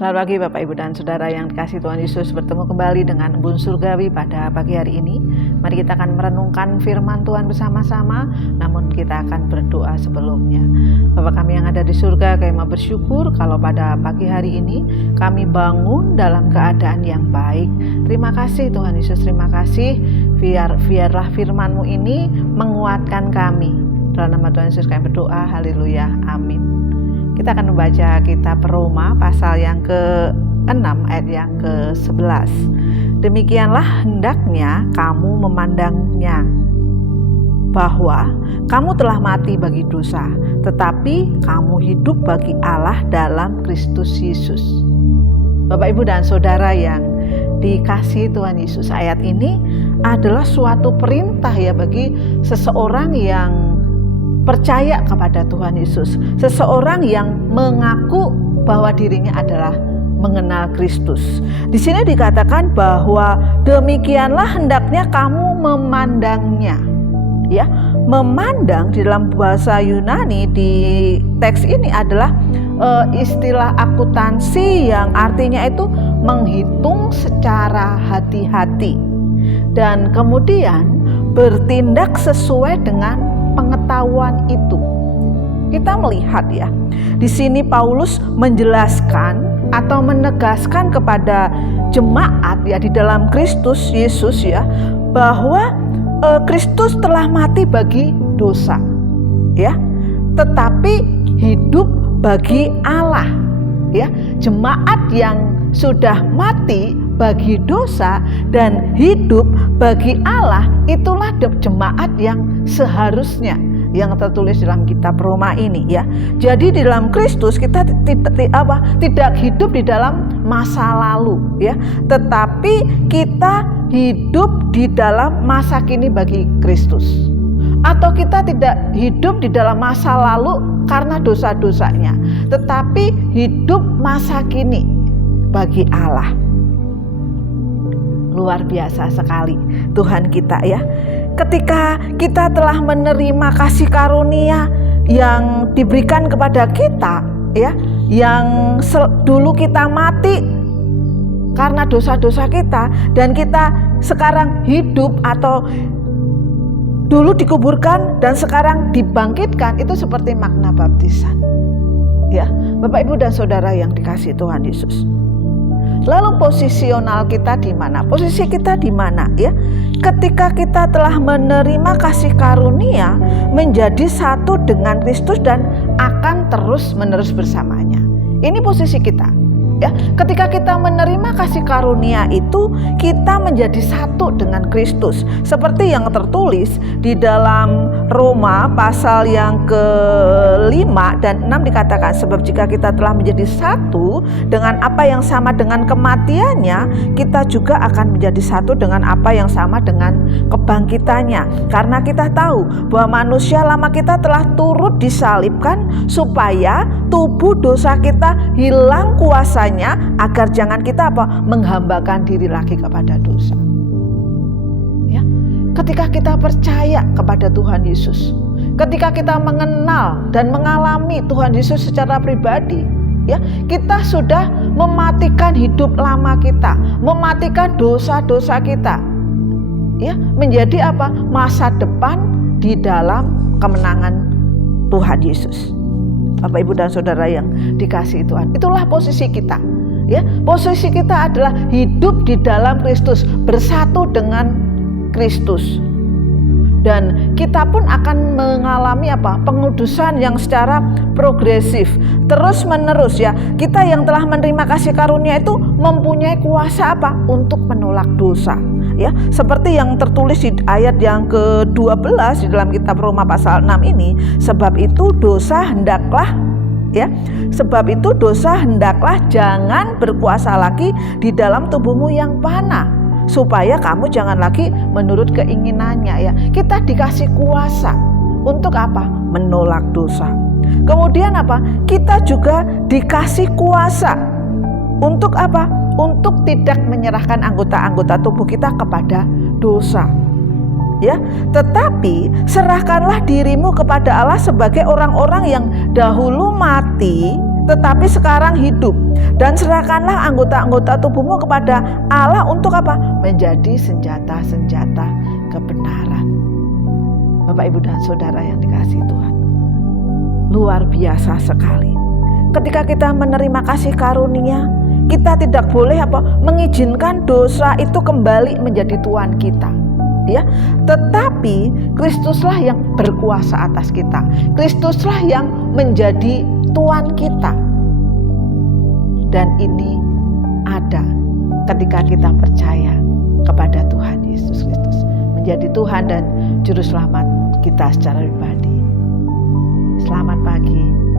Selamat pagi Bapak Ibu dan Saudara yang dikasihi Tuhan Yesus, bertemu kembali dengan Embun Surgawi pada pagi hari ini. Mari kita akan merenungkan firman Tuhan bersama-sama, namun kita akan berdoa sebelumnya. Bapa kami yang ada di surga, kami mau bersyukur kalau pada pagi hari ini kami bangun dalam keadaan yang baik. Terima kasih Tuhan Yesus, terima kasih. Biarlah firman-Mu ini menguatkan kami. Dalam nama Tuhan Yesus kami berdoa, haleluya, amin. Kita akan membaca kitab Roma pasal yang ke-6 ayat yang ke-11. Demikianlah hendaknya kamu memandangnya, bahwa kamu telah mati bagi dosa, tetapi kamu hidup bagi Allah dalam Kristus Yesus. Bapak, Ibu, dan Saudara yang dikasihi Tuhan Yesus, ayat ini adalah suatu perintah ya bagi seseorang yang percaya kepada Tuhan Yesus, seseorang yang mengaku bahwa dirinya adalah mengenal Kristus. Di sini dikatakan bahwa demikianlah hendaknya kamu memandangnya. Ya, memandang di dalam bahasa Yunani di teks ini adalah istilah akuntansi yang artinya itu menghitung secara hati-hati dan kemudian bertindak sesuai dengan pengetahuan itu. Kita melihat ya, di sini Paulus menjelaskan atau menegaskan kepada jemaat ya di dalam Kristus Yesus ya, bahwa Kristus telah mati bagi dosa ya, tetapi hidup bagi Allah ya. Jemaat yang sudah mati bagi dosa dan hidup bagi Allah, itulah jemaat yang seharusnya yang tertulis dalam kitab Roma ini ya. Jadi di dalam Kristus kita tidak hidup di dalam masa lalu ya, tetapi kita hidup di dalam masa kini bagi Kristus. Atau kita tidak hidup di dalam masa lalu karena dosa-dosanya, tetapi hidup masa kini bagi Allah. Luar biasa sekali Tuhan kita ya. Ketika kita telah menerima kasih karunia yang diberikan kepada kita ya, yang dulu kita mati karena dosa-dosa kita dan kita sekarang hidup, atau dulu dikuburkan dan sekarang dibangkitkan, itu seperti makna baptisan. Ya, Bapak, Ibu, dan Saudara yang dikasihi Tuhan Yesus. Lalu posisional kita di mana? Posisi kita di mana ya? Ketika kita telah menerima kasih karunia menjadi satu dengan Kristus dan akan terus-menerus bersamanya. Ini posisi kita. Ya, ketika kita menerima kasih karunia itu, kita menjadi satu dengan Kristus. Seperti yang tertulis di dalam Roma pasal yang ke-5 dan 6 dikatakan, sebab jika kita telah menjadi satu dengan apa yang sama dengan kematiannya, kita juga akan menjadi satu dengan apa yang sama dengan kebangkitannya. Karena kita tahu bahwa manusia lama kita telah turut disalibkan supaya tubuh dosa kita hilang kuasanya, agar jangan kita menghambakan diri lagi kepada dosa. Ya, ketika kita percaya kepada Tuhan Yesus, ketika kita mengenal dan mengalami Tuhan Yesus secara pribadi, ya, kita sudah mematikan hidup lama kita, mematikan dosa-dosa kita. Ya, menjadi masa depan di dalam kemenangan Tuhan Yesus. Bapak, Ibu, dan Saudara yang dikasihi Tuhan, itulah posisi kita. Ya, posisi kita adalah hidup di dalam Kristus, bersatu dengan Kristus. Dan kita pun akan mengalami pengudusan yang secara progresif, terus menerus ya. Kita yang telah menerima kasih karunia itu mempunyai kuasa untuk menolak dosa. Ya, seperti yang tertulis di ayat yang ke-12 di dalam kitab Roma pasal 6 ini, sebab itu dosa hendaklah jangan berkuasa lagi di dalam tubuhmu yang panah, supaya kamu jangan lagi menurut keinginannya ya. Kita dikasih kuasa untuk menolak dosa. Kemudian kita juga dikasih kuasa untuk untuk tidak menyerahkan anggota-anggota tubuh kita kepada dosa. Ya, tetapi serahkanlah dirimu kepada Allah sebagai orang-orang yang dahulu mati tetapi sekarang hidup. Dan serahkanlah anggota-anggota tubuhmu kepada Allah untuk apa? Menjadi senjata-senjata kebenaran. Bapak, Ibu, dan Saudara yang dikasihi Tuhan, luar biasa sekali. Ketika kita menerima kasih karunia, kita tidak boleh mengizinkan dosa itu kembali menjadi tuan kita. Ya, tetapi Kristuslah yang berkuasa atas kita. Kristuslah yang menjadi tuan kita. Dan ini ada ketika kita percaya kepada Tuhan Yesus Kristus, menjadi Tuhan dan Juru Selamat kita secara pribadi. Selamat pagi.